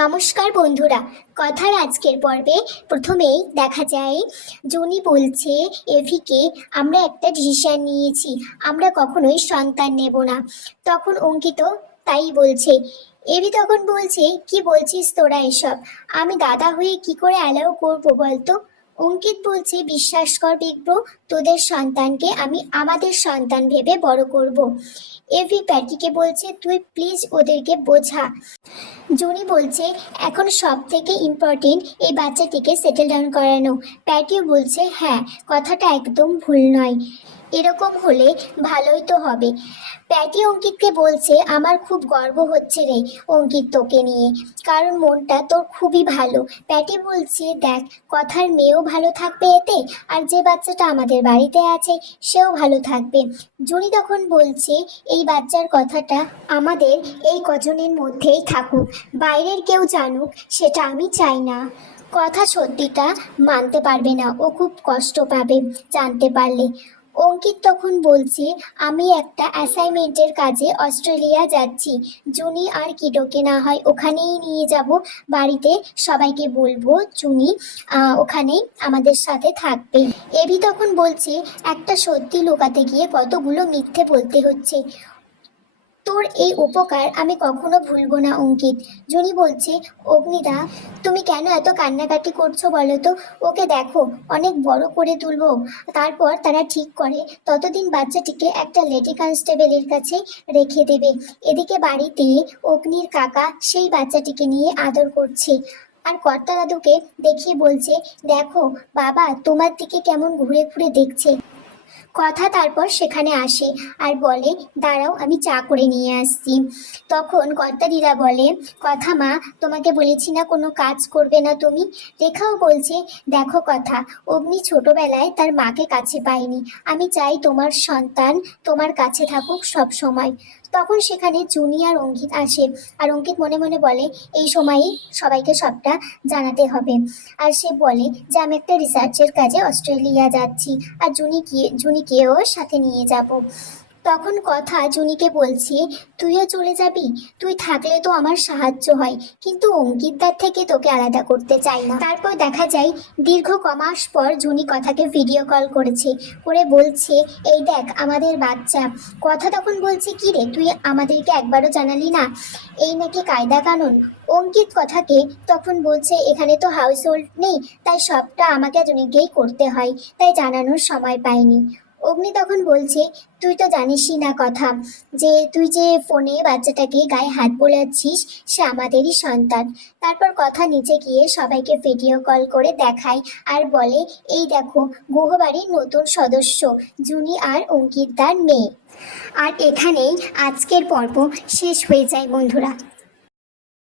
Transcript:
নমস্কার বন্ধুরা, কথার আজকের পর্বে প্রথমেই দেখা যায়, জুনি বলছে, এভিকে আমরা একটা ডিসিশন নিয়েছি, আমরা কখনোই সন্তান নেব না। তখন অঙ্কিত তাই বলছে, এভি তখন বলছে, কি বলছিস তোরা এসব? আমি দাদা হয়ে কি করে অ্যালাউ করব বলতো? অঙ্কিত বলছে, বিশ্বাস কর বিগ্র তোদের সন্তানকে আমি আমাদের সন্তান ভেবে বড় করব। এভি প্যাটিকে বলছে, তুই প্লিজ ওদেরকে বোঝা। জুনি বলছে, এখন সব থেকে ইম্পর্টেন্ট এই বাচ্চাটিকে সেটেল ডাউন করানো। প্যাটিও বলছে হ্যাঁ কথাটা একদম ভুল নয়। এরকম হলে ভালোই তো হবে। প্যাটি অঙ্কিতকে বলছে, আমার খুব গর্ব হচ্ছে রে অঙ্কিত তোকে নিয়ে। কারণ মনটা তোর খুবই ভালো প্যাটি বলছে, দেখ, কথার মেয়েও ভালো থাকবে এতে, আর যে বাচ্চাটা আমাদের বাড়িতে আছে, সেও ভালো থাকবে জুনি তখন বলছে, এই বাচ্চার কথাটা আমাদের এই কজনের মধ্যেই থাকুক। বাইরের কেউ জানুক, সেটা আমি চাই না। কথা সত্যিটা মানতে পারবে না। ও খুব কষ্ট পাবে জানতে পারলে। অঙ্কিত তখন বলছে, আমি একটা অ্যাসাইনমেন্টের কাজে অস্ট্রেলিয়া যাচ্ছি। জুনি আর কিডোকে না হয় ওখানেই নিয়ে যাব। বাড়িতে সবাইকে বলব, জুনি ওখানেই আমাদের সাথে থাকবে। এবি তখন বলছে, একটা সত্যি লুকাতে গিয়ে কতগুলো মিথ্যে বলতে হচ্ছে। তোর এই উপকার আমি কখনো ভুলবো না, অঙ্কিত। জুনি বলছে, অগ্নিদা, তুমি কেন এত কান্নাকাটি করছ বলো তো? ওকে দেখো, অনেক বড় করে তুলবো। তারপর তারা ঠিক করে, ততদিন বাচ্চাটিকে একটা লেডি কনস্টেবলের কাছে রেখে দেবে। এদিকে বাড়িতে অগ্নির কাকা সেই বাচ্চাটিকে নিয়ে আদর করছে। আর কর্তা দাদুকে দেখিয়ে বলছে, দেখো, বাবা, তোমার দিকে কেমন ঘুরে ঘুরে দেখছে। কথা তারপর সেখানে আসে আর বলে, দাঁড়াও, আমি চা করে নিয়ে আসছি। তখন কর্তাদিরা বলে, কথা মা, তোমাকে বলেছি না কোনো কাজ করবে না তুমি? রেখাও বলছে, দেখো কথা, অগ্নি ছোটবেলায় তার মাকে কাছে পায়নি। আমি চাই তোমার সন্তান তোমার কাছে থাকুক সব সময়। তখন সেখানে জুনি আর অঙ্কিত আসে। আর অঙ্কিত মনে মনে বলে, এই সময়ই সবাইকে সবটা জানাতে হবে। আর সে বলে, যে আমি একটা রিসার্চের কাজে অস্ট্রেলিয়া যাচ্ছি, আর জুনি গিয়ে জুনিকেও সাথে নিয়ে যাব। তখন কথা জুনিকে বলছে, তুইও চলে যাবি? তুই থাকলে তো আমার সাহায্য হয়, কিন্তু অঙ্কিতদার থেকে তোকে আলাদা করতে চাই না। তারপর দেখা যায়, দীর্ঘ কমাস পর জুনি কথাকে ভিডিও কল করেছে, করে বলছে, এই দেখ, আমাদের বাচ্চা। কথা তখন বলছে, কি রে, তুই আমাদেরকে একবারও জানালি না? এই নাকি কায়দা কানুন? অঙ্কিত কথাকে তখন বলছে, এখানে তো হাউস হোল্ড নেই, তাই সবটা আমাকে জুনিকেই করতে হয়, তাই জানানোর সময় পাইনি। অগ্নি তখন বলছে, তুই তো জানিসই না কথা, যে তুই যে ফোনে বাচ্চাটাকে গায়ে হাত বোলাচ্ছিস, সে আমাদেরই সন্তান। তারপর কথা নিচে গিয়ে সবাইকে ভিডিও কল করে দেখায় আর বলে, এই দেখো, গুহবাড়ির নতুন সদস্য, জুনি আর অঙ্কিতদার মেয়ে। আর এখানেই আজকের পর্ব শেষ হয়ে যায় বন্ধুরা।